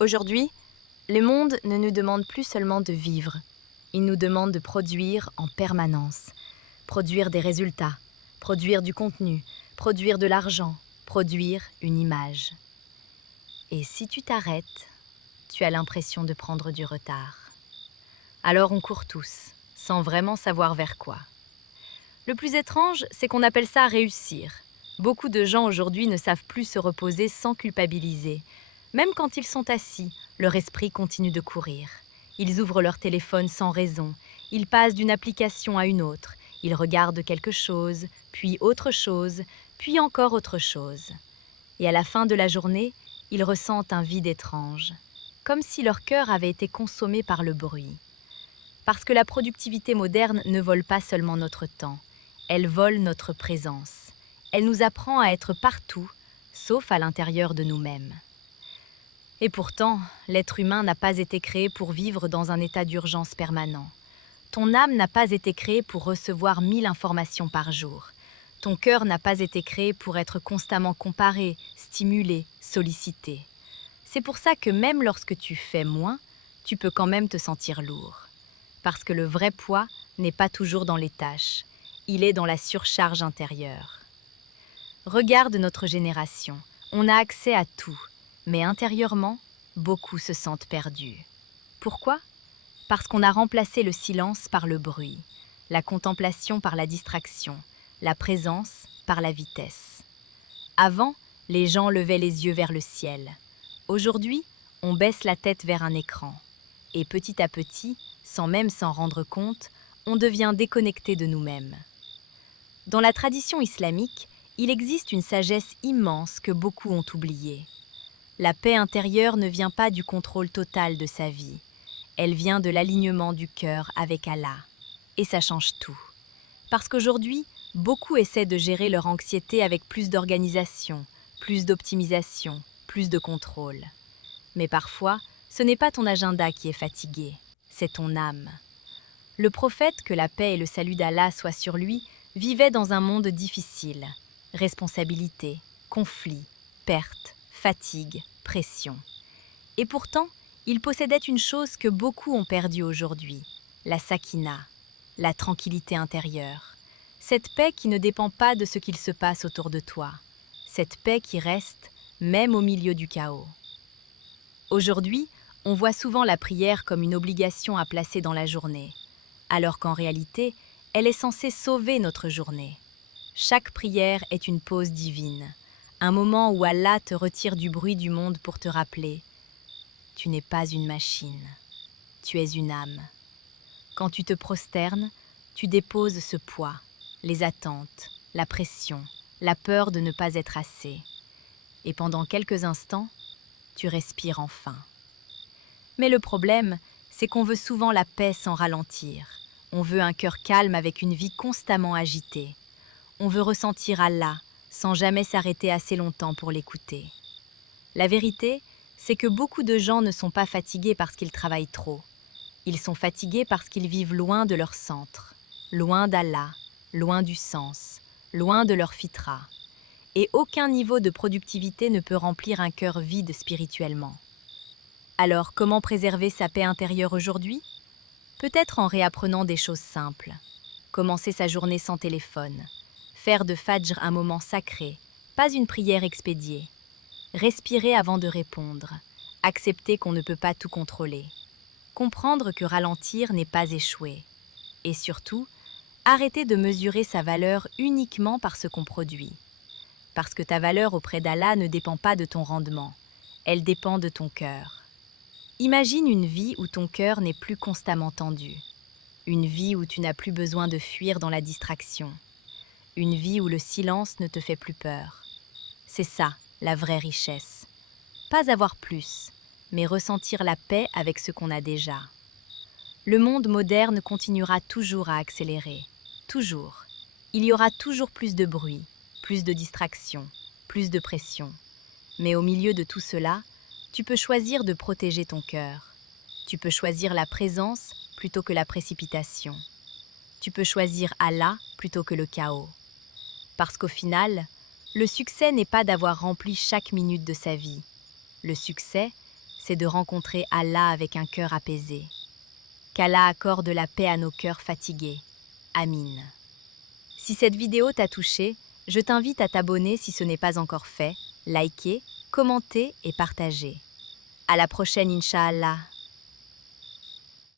Aujourd'hui, le monde ne nous demande plus seulement de vivre, il nous demande de produire en permanence, produire des résultats, produire du contenu, produire de l'argent, produire une image. Et si tu t'arrêtes, tu as l'impression de prendre du retard. Alors on court tous, sans vraiment savoir vers quoi. Le plus étrange, c'est qu'on appelle ça réussir. Beaucoup de gens aujourd'hui ne savent plus se reposer sans culpabiliser. Même quand ils sont assis, leur esprit continue de courir. Ils ouvrent leur téléphone sans raison. Ils passent d'une application à une autre. Ils regardent quelque chose, puis autre chose, puis encore autre chose. Et à la fin de la journée, ils ressentent un vide étrange, comme si leur cœur avait été consommé par le bruit. Parce que la productivité moderne ne vole pas seulement notre temps, elle vole notre présence. Elle nous apprend à être partout, sauf à l'intérieur de nous-mêmes. Et pourtant, l'être humain n'a pas été créé pour vivre dans un état d'urgence permanent. Ton âme n'a pas été créée pour recevoir 1000 informations par jour. Ton cœur n'a pas été créé pour être constamment comparé, stimulé, sollicité. C'est pour ça que même lorsque tu fais moins, tu peux quand même te sentir lourd. Parce que le vrai poids n'est pas toujours dans les tâches, il est dans la surcharge intérieure. Regarde notre génération, on a accès à tout, mais intérieurement, beaucoup se sentent perdus. Pourquoi ? Parce qu'on a remplacé le silence par le bruit, la contemplation par la distraction, la présence par la vitesse. Avant, les gens levaient les yeux vers le ciel. Aujourd'hui, on baisse la tête vers un écran. Et petit à petit, sans même s'en rendre compte, on devient déconnecté de nous-mêmes. Dans la tradition islamique, il existe une sagesse immense que beaucoup ont oubliée. La paix intérieure ne vient pas du contrôle total de sa vie. Elle vient de l'alignement du cœur avec Allah. Et ça change tout. Parce qu'aujourd'hui, beaucoup essaient de gérer leur anxiété avec plus d'organisation, plus d'optimisation, plus de contrôle. Mais parfois, ce n'est pas ton agenda qui est fatigué, c'est ton âme. Le prophète, que la paix et le salut d'Allah soient sur lui, vivait dans un monde difficile. Responsabilité, conflits, pertes, fatigue, pression. Et pourtant, il possédait une chose que beaucoup ont perdue aujourd'hui, la sakina, la tranquillité intérieure. Cette paix qui ne dépend pas de ce qu'il se passe autour de toi. Cette paix qui reste, même au milieu du chaos. Aujourd'hui, on voit souvent la prière comme une obligation à placer dans la journée, alors qu'en réalité, elle est censée sauver notre journée. Chaque prière est une pause divine, un moment où Allah te retire du bruit du monde pour te rappeler « Tu n'es pas une machine, tu es une âme ». Quand tu te prosternes, tu déposes ce poids, les attentes, la pression, la peur de ne pas être assez. Et pendant quelques instants, tu respires enfin. Mais le problème, c'est qu'on veut souvent la paix sans ralentir. On veut un cœur calme avec une vie constamment agitée. On veut ressentir Allah sans jamais s'arrêter assez longtemps pour l'écouter. La vérité, c'est que beaucoup de gens ne sont pas fatigués parce qu'ils travaillent trop. Ils sont fatigués parce qu'ils vivent loin de leur centre, loin d'Allah, loin du sens, loin de leur fitra. Et aucun niveau de productivité ne peut remplir un cœur vide spirituellement. Alors, comment préserver sa paix intérieure aujourd'hui ? Peut-être en réapprenant des choses simples. Commencer sa journée sans téléphone. Faire de Fajr un moment sacré, pas une prière expédiée. Respirer avant de répondre. Accepter qu'on ne peut pas tout contrôler. Comprendre que ralentir n'est pas échouer. Et surtout, arrêter de mesurer sa valeur uniquement par ce qu'on produit. Parce que ta valeur auprès d'Allah ne dépend pas de ton rendement. Elle dépend de ton cœur. Imagine une vie où ton cœur n'est plus constamment tendu. Une vie où tu n'as plus besoin de fuir dans la distraction. Une vie où le silence ne te fait plus peur. C'est ça, la vraie richesse. Pas avoir plus, mais ressentir la paix avec ce qu'on a déjà. Le monde moderne continuera toujours à accélérer. Toujours. Il y aura toujours plus de bruit, plus de distraction, plus de pression. Mais au milieu de tout cela, tu peux choisir de protéger ton cœur. Tu peux choisir la présence plutôt que la précipitation. Tu peux choisir Allah plutôt que le chaos. Parce qu'au final, le succès n'est pas d'avoir rempli chaque minute de sa vie. Le succès, c'est de rencontrer Allah avec un cœur apaisé. Qu'Allah accorde la paix à nos cœurs fatigués. Amin. Si cette vidéo t'a touché, je t'invite à t'abonner si ce n'est pas encore fait, liker, commenter et partager. À la prochaine, Inch'Allah.